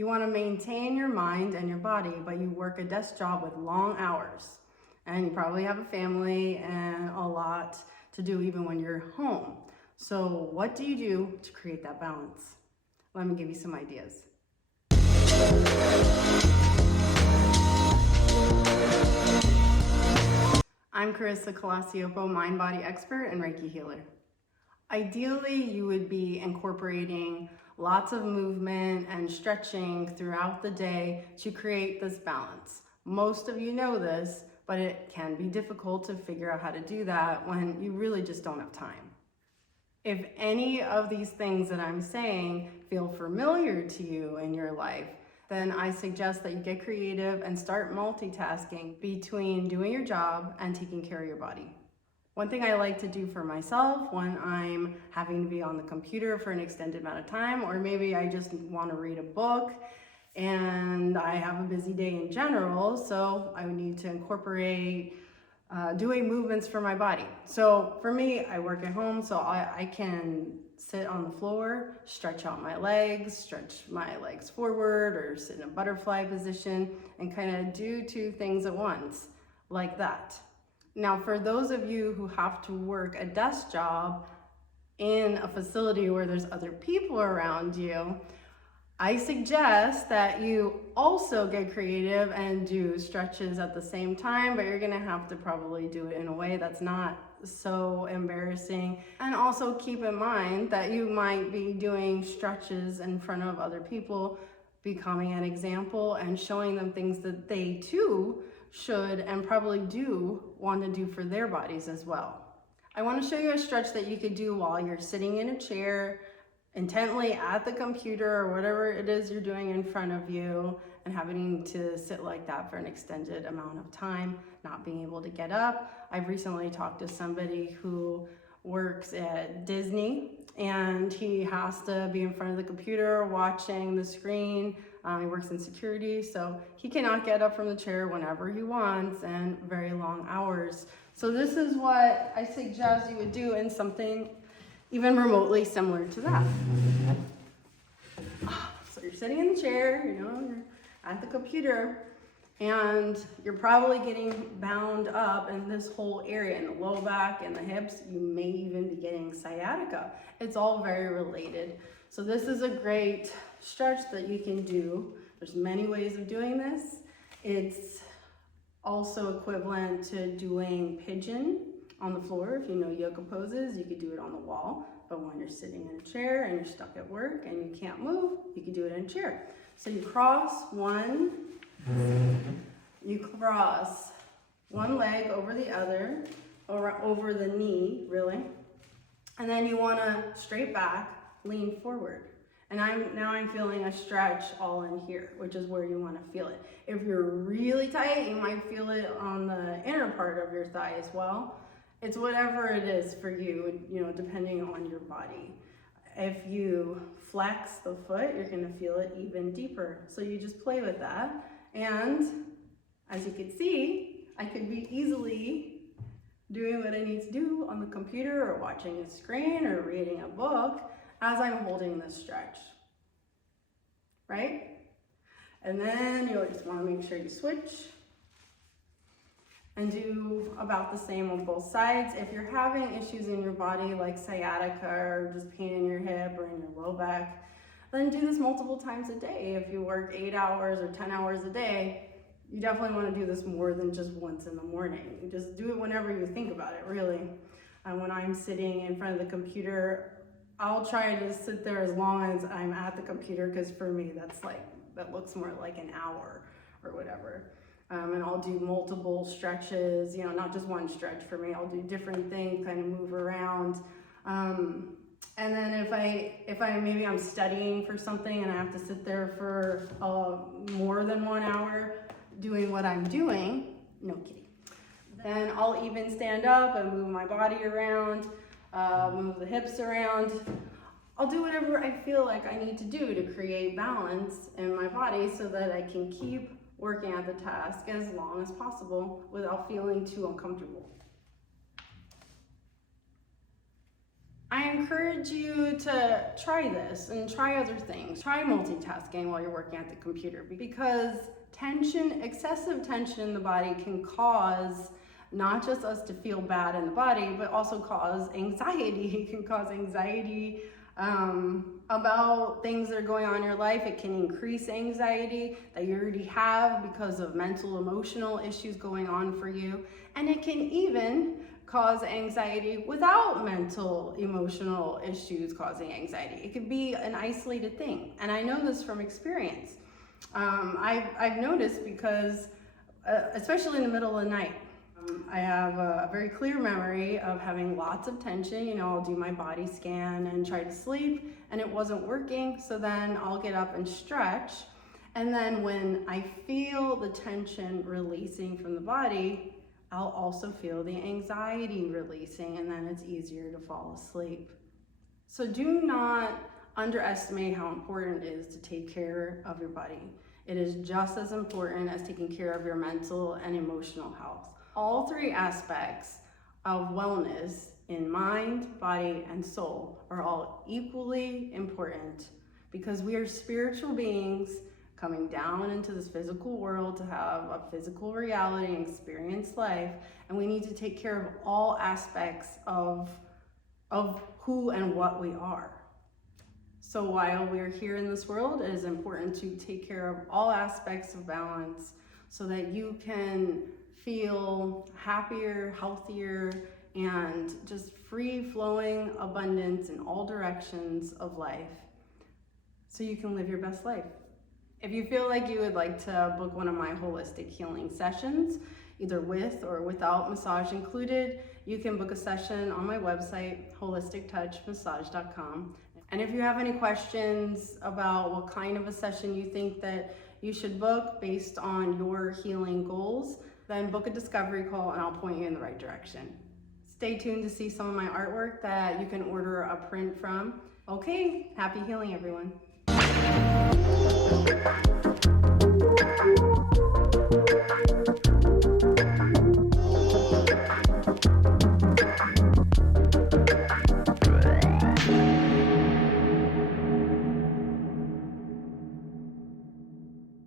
You want to maintain your mind and your body, but you work a desk job with long hours. And you probably have a family and a lot to do even when you're home. So what do you do to create that balance? Let me give you some ideas. I'm Carissa Colasiopo, mind-body expert and Reiki healer. Ideally, you would be incorporating lots of movement and stretching throughout the day to create this balance. Most of you know this, but it can be difficult to figure out how to do that when you really just don't have time. If any of these things that I'm saying feel familiar to you in your life, then I suggest that you get creative and start multitasking between doing your job and taking care of your body. One thing I like to do for myself when I'm having to be on the computer for an extended amount of time, or maybe I just want to read a book and I have a busy day in general, so I would need to incorporate doing movements for my body. So for me, I work at home, so I can sit on the floor, stretch out my legs forward, or sit in a butterfly position and kind of do two things at once, like that. Now, for those of you who have to work a desk job in a facility where there's other people around you, I suggest that you also get creative and do stretches at the same time, but you're gonna have to probably do it in a way that's not so embarrassing. And also keep in mind that you might be doing stretches in front of other people, becoming an example and showing them things that they too should and probably do want to do for their bodies as well. I want to show you a stretch that you could do while you're sitting in a chair, intently at the computer or whatever it is you're doing in front of you, and having to sit like that for an extended amount of time, not being able to get up. I've recently talked to somebody who works at Disney and he has to be in front of the computer watching the screen. He works in security, so he cannot get up from the chair whenever he wants and very long hours. So this is what I suggest you would do in something even remotely similar to that. So you're sitting in the chair, you're at the computer, and you're probably getting bound up in this whole area, in the low back and the hips. You may even be getting sciatica. It's all very related. So this is a great stretch that you can do. There's many ways of doing this. It's also equivalent to doing pigeon on the floor. If you know yoga poses, you could do it on the wall. But when you're sitting in a chair and you're stuck at work and you can't move, you can do it in a chair. So you cross one leg over the other, or over the knee, really. And then you want to straight back, lean forward. And now I'm feeling a stretch all in here, which is where you want to feel it. If you're really tight, you might feel it on the inner part of your thigh as well. It's whatever it is for you, depending on your body. If you flex the foot, you're going to feel it even deeper. So you just play with that. And as you can see, I could be easily doing what I need to do on the computer or watching a screen or reading a book as I'm holding this stretch, right? And then you'll just want to make sure you switch and do about the same on both sides. If you're having issues in your body like sciatica or just pain in your hip or in your low back, then do this multiple times a day. If you work 8 hours or 10 hours a day, you definitely want to do this more than just once in the morning. You just do it whenever you think about it, really. And when I'm sitting in front of the computer, I'll try to sit there as long as I'm at the computer, because for me, that looks more like an hour or whatever. And I'll do multiple stretches, not just one stretch for me. I'll do different things, kind of move around. And then if maybe I'm studying for something and I have to sit there for more than 1 hour doing what I'm doing, no kidding, then I'll even stand up and move my body around, move the hips around. I'll do whatever I feel like I need to do to create balance in my body so that I can keep working at the task as long as possible without feeling too uncomfortable. I encourage you to try this and try other things. Try multitasking while you're working at the computer, because tension, excessive tension in the body can cause not just us to feel bad in the body, but also cause anxiety. It can cause anxiety about things that are going on in your life. It can increase anxiety that you already have because of mental, emotional issues going on for you. And it can even cause anxiety without mental, emotional issues causing anxiety. It could be an isolated thing. And I know this from experience. I've noticed because, especially in the middle of the night, I have a very clear memory of having lots of tension. You know, I'll do my body scan and try to sleep, and it wasn't working. So then I'll get up and stretch. And then when I feel the tension releasing from the body, I'll also feel the anxiety releasing, and then it's easier to fall asleep. So do not underestimate how important it is to take care of your body. It is just as important as taking care of your mental and emotional health. All three aspects of wellness in mind, body, and soul are all equally important, because we are spiritual beings coming down into this physical world to have a physical reality and experience life, and we need to take care of all aspects of who and what we are. So while we're here in this world, it is important to take care of all aspects of balance so that you can feel happier, healthier, and just free-flowing abundance in all directions of life, so you can live your best life. If you feel like you would like to book one of my holistic healing sessions, either with or without massage included, you can book a session on my website, holistictouchmassage.com. And if you have any questions about what kind of a session you think that you should book based on your healing goals, then book a discovery call and I'll point you in the right direction. Stay tuned to see some of my artwork that you can order a print from. Okay, happy healing, everyone.